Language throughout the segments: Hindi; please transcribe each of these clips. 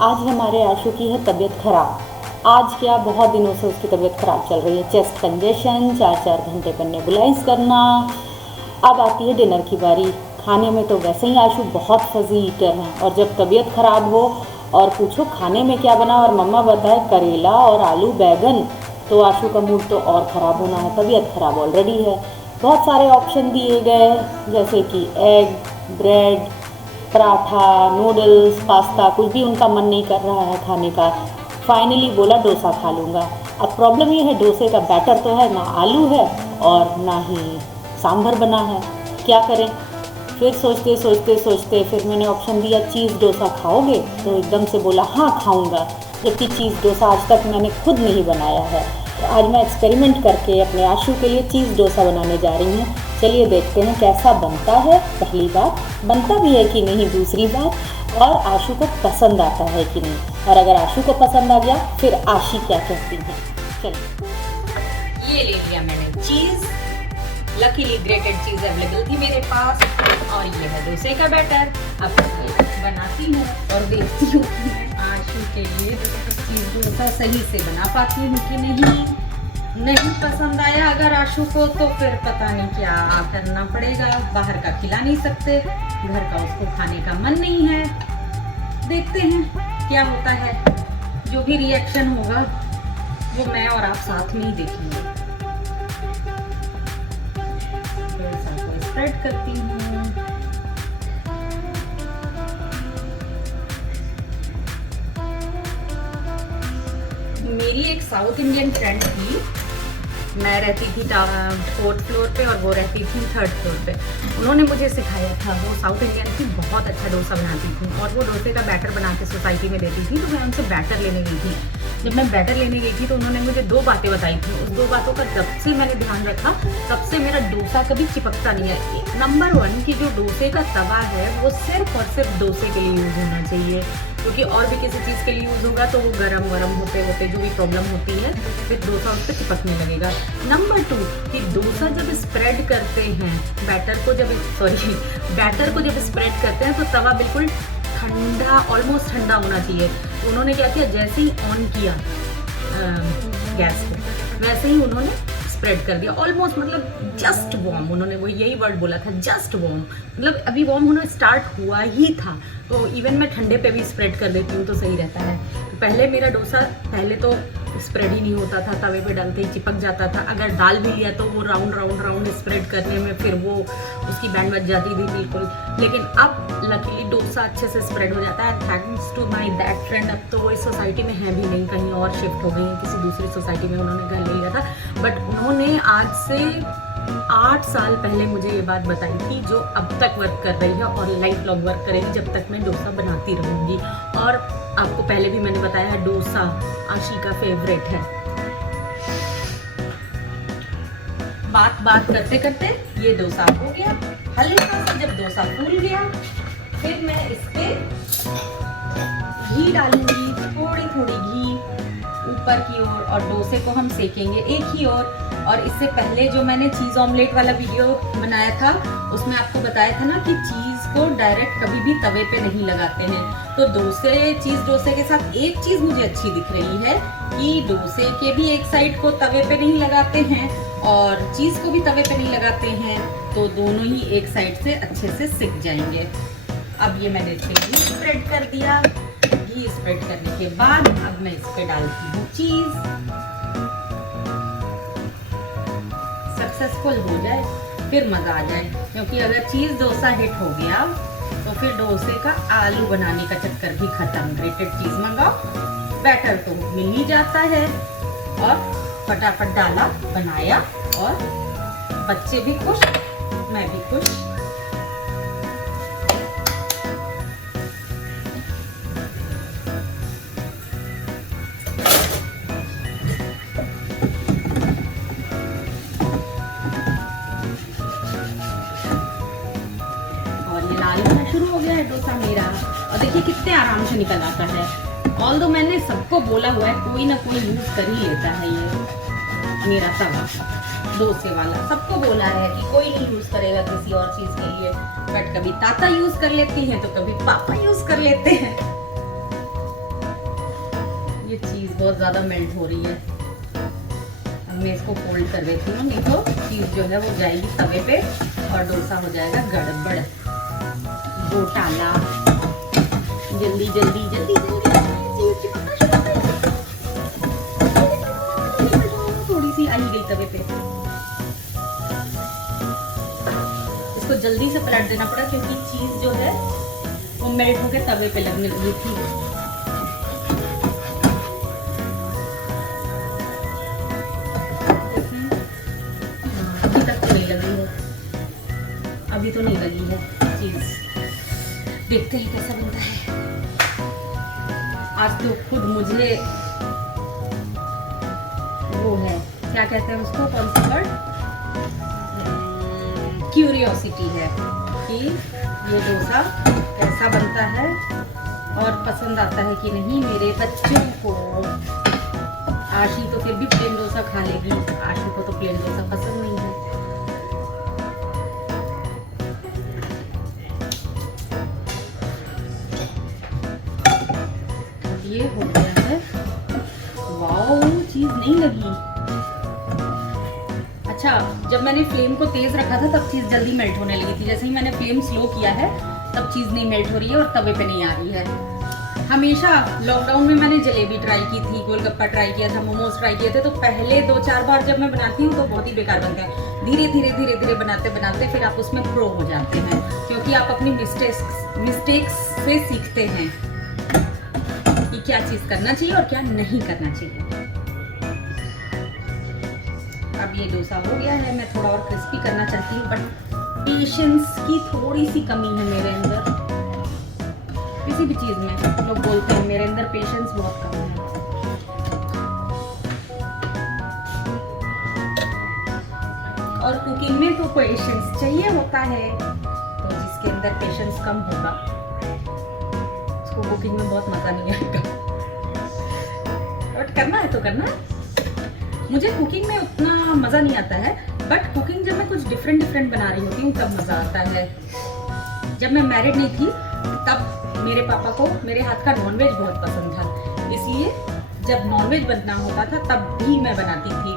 आज हमारे आशु की है तबीयत ख़राब। आज क्या, बहुत दिनों से उसकी तबीयत ख़राब चल रही है। चेस्ट कंजेशन, 4-4 घंटे पर नेबुलाइज करना। अब आती है डिनर की बारी। खाने में तो वैसे ही आशु बहुत फजी ईटर है, और जब तबीयत ख़राब हो और पूछो खाने में क्या बना और मम्मा बताए करेला और आलू बैगन, तो आशु का मूड तो और ख़राब होना है। तबीयत ख़राब ऑलरेडी है। बहुत सारे ऑप्शन दिए गए, जैसे कि egg, bread, paratha, noodles, pasta, कुछ भी उनका मन नहीं कर रहा है खाने का। फाइनली बोला डोसा खा लूँगा। अब प्रॉब्लम ये है, डोसे का बैटर तो है, ना आलू है और ना ही सांभर बना है। क्या करें? फिर सोचते सोचते सोचते फिर मैंने ऑप्शन दिया चीज़ डोसा खाओगे, तो एकदम से बोला हाँ खाऊंगा, जबकि चीज़ डोसा आज तक मैंने खुद नहीं बनाया है। तो आज मैं एक्सपेरिमेंट करके अपने आशु के लिए चीज़ डोसा बनाने जा रही हूँ। चलिए देखते हैं कैसा बनता है। पहली बात, बनता भी है कि नहीं, दूसरी बात, और आशु को पसंद आता है कि नहीं। और अगर आशु को पसंद आ गया फिर आशी क्या कहती है। चलिए, ये ले लिया मैंने चीज़। लकीली ग्रेटेड चीज़ अवेलेबल थी मेरे पास, और ये है डोसे का बैटर। अब बनाती हूँ और देखती हूँ कि मैं आशु के लिए चीज़ डोसा सही से बना पाती हूँ कि नहीं। नहीं पसंद आया अगर आशु को, तो फिर पता नहीं क्या करना पड़ेगा। बाहर का खिला नहीं सकते, घर का उसको खाने का मन नहीं है। देखते हैं क्या होता है। जो भी रिएक्शन होगा वो मैं और आप साथ में ही देखेंगे। सबको स्प्रेड करती हूँ। मेरी एक साउथ इंडियन फ्रेंड थी, मैं रहती थी 4th फ्लोर पे और वो रहती थी 3rd फ्लोर पे। उन्होंने मुझे सिखाया था। वो साउथ इंडियन थी, बहुत अच्छा डोसा बनाती थी, और वो डोसे का बैटर बना के सोसाइटी में देती थी। तो मैं उनसे बैटर लेने गई थी। जब मैं बैटर लेने गई थी तो उन्होंने मुझे 2 बातें बताई थी। उस 2 बातों का जब से मैंने ध्यान रखा, तब से मेरा डोसा कभी चिपकता नहीं है। नंबर 1 कि जो डोसे का तवा है वो सिर्फ और सिर्फ डोसे के लिए यूज़ होना चाहिए, क्योंकि और भी किसी चीज़ के लिए यूज़ होगा तो वो गरम होते होते जो भी प्रॉब्लम होती है फिर डोसा उस पर चिपकने लगेगा। नंबर 2 कि डोसा जब स्प्रेड करते हैं, बैटर को जब स्प्रेड करते हैं तो तवा बिल्कुल ठंडा, ऑलमोस्ट ठंडा होना चाहिए। तो उन्होंने क्या किया, जैसे ही ऑन किया गैस को, वैसे ही उन्होंने स्प्रेड कर दिया। ऑलमोस्ट मतलब जस्ट वार्म, उन्होंने वो यही वर्ड बोला था, जस्ट वार्म। मतलब अभी वार्म होना स्टार्ट हुआ ही था। तो इवन मैं ठंडे पे भी स्प्रेड कर देती हूँ तो सही रहता है। तो पहले मेरा डोसा पहले तो स्प्रेड ही नहीं होता था, तवे पे डालते ही चिपक जाता था। अगर डाल भी लिया तो वो राउंड स्प्रेड करने में फिर वो उसकी बैंड बच जाती थी बिल्कुल। लेकिन अब लकीली डोसा अच्छे से स्प्रेड हो जाता है। Thanks to my that friend. अब तो वो इस सोसाइटी में है भी नहीं, कहीं और शिफ्ट हो गई है, किसी दूसरी सोसाइटी में उन्होंने घर ले लिया था। बट उन्होंने आज से 8 साल पहले मुझे ये बात बताई थी, जो अब तक वर्क कर रही है और लाइफ लॉन्ग वर्क करेगी जब तक मैं डोसा बनाती रहूँगी। और आपको पहले भी मैंने बताया है, डोसा आशी का फेवरेट है। बात करते करते ये डोसा हो गया। हल्का सा जब डोसा फूल गया, फिर मैं इस पे घी डालूंगी, थोड़ी घी ऊपर की ओर, और डोसे को हम सेकेंगे एक ही ओर। और इससे पहले जो मैंने चीज़ ऑमलेट वाला वीडियो बनाया था, उसमें आपको बताया था ना कि चीज़ को डायरेक्ट कभी भी तवे पे नहीं लगाते हैं। तो चीज़ डोसे के साथ एक चीज़ मुझे अच्छी दिख रही है कि डोसे के भी एक साइड को तवे पे नहीं लगाते हैं और चीज़ को भी तवे पे नहीं लगाते हैं, तो दोनों ही एक साइड से अच्छे से सिक जाएंगे। अब ये मैंने इस पे घी स्प्रेड कर दिया। घी स्प्रेड करने के बाद अब मैं इस पे डालती हूँ चीज़। सक्सेसफुल हो जाए फिर मज़ा आ जाए, क्योंकि अगर चीज़ डोसा हिट हो गया तो फिर डोसे का आलू बनाने का चक्कर भी खत्म। ग्रेटेड चीज़ मंगाओ, बैटर तो मिल ही जाता है, और फटाफट डाला, बनाया, और बच्चे भी खुश, मैं भी खुश। शुरू हो गया है डोसा मेरा, और देखिए कितने आराम से निकल आता है। ऑल्दो मैंने सबको बोला हुआ है, कोई ना कोई यूज कर ही लेता है ये मेरा तवा डोसे वाला। सबको बोला है कि कोई नहीं यूज करेगा किसी और चीज के लिए, बट कभी ताता यूज कर लेती हैं तो कभी पापा यूज कर लेते हैं। ये चीज़ बहुत ज़्यादा मेल्ट हो रही है। अब मैं इसको फोल्ड कर देती हूँ, नहीं तो चीज़ जो है वो जाएगी तवे पे और डोसा हो जाएगा गड़बड़ घोटाला। जल्दी जल्दी जल्दी जल्दी थोड़ी सी आई गई तवे पे, इसको जल्दी से पलट देना पड़ा क्योंकि चीज़ जो है वो मेल्ट होकर तवे पे लगने लगी थी। अभी तक तो नहीं लगी है, अभी तो नहीं लगी है चीज़। देखते हैं कैसा बनता है। आज तो खुद मुझे वो है, क्या कहते हैं उसको, कौन सा वर्ड, क्यूरियोसिटी है कि ये डोसा कैसा बनता है और पसंद आता है कि नहीं मेरे बच्चों को। आशी तो फिर भी प्लेन डोसा खा लेगी, आशी को तो प्लेन डोसा पसंद नहीं है। ये हो गया है। वाओ, चीज नहीं लगी। अच्छा, जब मैंने फ्लेम को तेज रखा था तब चीज जल्दी मेल्ट होने लगी थी। जैसे ही मैंने फ्लेम स्लो किया है तब चीज नहीं मेल्ट हो रही है और तवे पे नहीं आ रही है। हमेशा लॉकडाउन में मैंने जलेबी ट्राई की थी, गोलगप्पा ट्राई किया था, मोमोज ट्राई किए थे, तो पहले 2-4 बार जब मैं बनाती हूँ तो बहुत ही बेकार बनते हैं। धीरे धीरे बनाते बनाते फिर आप उसमें प्रो हो जाते हैं, क्योंकि आप अपनी मिस्टेक्स से सीखते हैं कि क्या चीज करना चाहिए और क्या नहीं करना चाहिए। अब ये डोसा हो गया है। मैं थोड़ा और क्रिस्पी करना चाहती हूँ, बट पेशेंस की थोड़ी सी कमी है मेरे अंदर। किसी भी चीज में लोग बोलते हैं मेरे अंदर पेशेंस बहुत कम है। और कुकिंग में तो पेशेंस चाहिए होता है, तो जिसके अंदर पेशेंस कम होगा उसको कुकिंग में बहुत मजा नहीं आएगा। बट करना है तो करना है। मुझे कुकिंग में उतना मजा नहीं आता है, बट कुकिंग जब मैं कुछ डिफरेंट बना रही होती हूँ तब मजा आता है। जब मैं मैरिड नहीं थी तब मेरे पापा को मेरे हाथ का नॉनवेज बहुत पसंद था, इसलिए जब नॉनवेज बनना होता था तब भी मैं बनाती थी।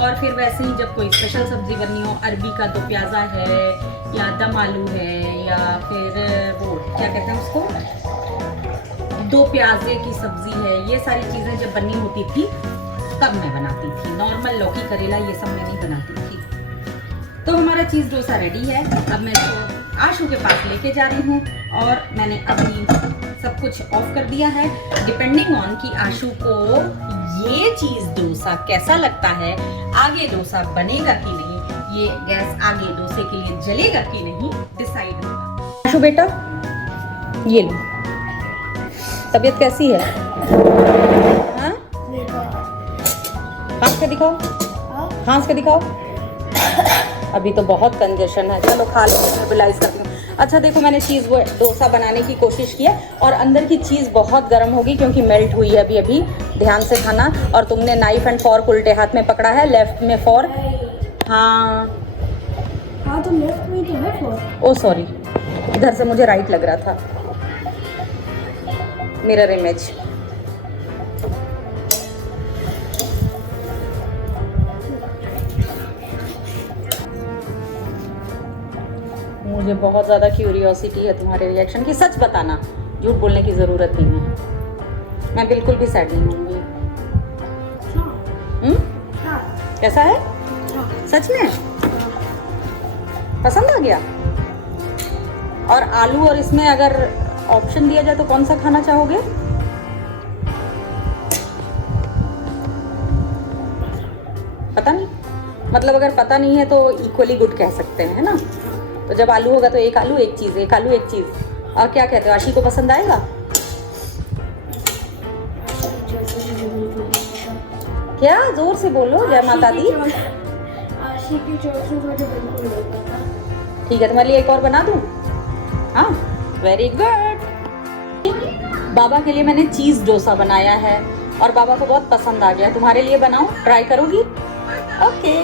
और फिर वैसे ही जब कोई स्पेशल सब्जी बननी हो, अरबी का दो प्याजा है या दम आलू है या फिर वो क्या कहते हैं उसको, दो प्याजे की सब्जी है, ये सारी चीज़ें जब बननी होती थी तब मैं बनाती थी। नॉर्मल लौकी करेला ये सब मैं नहीं बनाती थी। तो हमारा चीज़ डोसा रेडी है। अब मैं इसको आशु के पास लेके जा रही हूँ और मैंने अभी सब कुछ ऑफ कर दिया है। डिपेंडिंग ऑन कि आशु को ये चीज़ डोसा कैसा लगता है, आगे डोसा बनेगा कि नहीं, ये गैस आगे डोसे के लिए जलेगा कि नहीं, डिसाइड होगा। आशु बेटा, ये लो, तबीयत कैसी है? हाँ, खांस के दिखाओ, खांस के दिखाओ। अभी तो बहुत कंजेशन है। चलो खा लो, मोबिलाइज करती हूँ। अच्छा देखो, मैंने चीज़ वो डोसा बनाने की कोशिश की है और अंदर की चीज़ बहुत गर्म होगी क्योंकि मेल्ट हुई है अभी। ध्यान से खाना। और तुमने नाइफ एंड फॉर्क उल्टे हाथ में पकड़ा है, लेफ्ट में फॉर्क। हाँ तो लेफ्ट में तो है फॉर्क। ओ सॉरी, इधर से मुझे राइट लग रहा था। Mirror image. मुझे बहुत ज़्यादा क्यूरियोसिटी है तुम्हारे रिएक्शन की। सच बताना, झूठ बोलने की ज़रूरत नहीं है। मैं बिल्कुल भी सैड नहीं होंगी। कैसा है? सच में पसंद आ गया? और आलू और इसमें अगर ऑप्शन दिया जाए तो कौन सा खाना चाहोगे? पता नहीं, मतलब अगर पता नहीं है तो इक्वली गुड कह सकते हैं, है ना? तो जब आलू होगा तो एक आलू एक चीज़, एक आलू एक चीज़। और क्या कहते हो, आशी को पसंद आएगा? क्या? जोर से बोलो, जय माता दी। आशी की चॉइस मुझे बिल्कुल नहीं पता। ठीक है, तुम्हारे लिए एक और बना दूँ? हाँ, वेरी गुड। बाबा के लिए मैंने चीज़ डोसा बनाया है और बाबा को बहुत पसंद आ गया। तुम्हारे लिए बनाऊँ? ट्राई करोगी? ओके।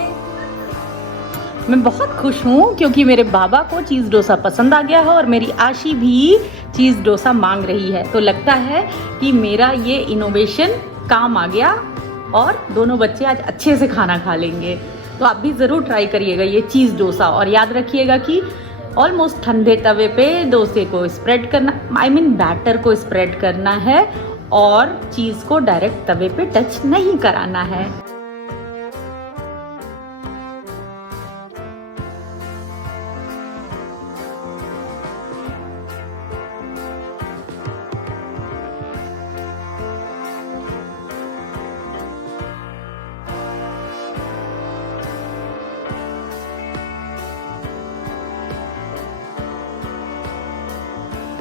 मैं बहुत खुश हूँ क्योंकि मेरे बाबा को चीज़ डोसा पसंद आ गया है और मेरी आशी भी चीज़ डोसा मांग रही है। तो लगता है कि मेरा ये इनोवेशन काम आ गया और दोनों बच्चे आज अच्छे से खाना खा लेंगे। तो आप भी ज़रूर ट्राई करिएगा ये चीज़ डोसा, और याद रखिएगा कि ऑलमोस्ट ठंडे तवे पे डोसे को स्प्रेड करना, बैटर को स्प्रेड करना है और चीज़ को डायरेक्ट तवे पे टच नहीं कराना है।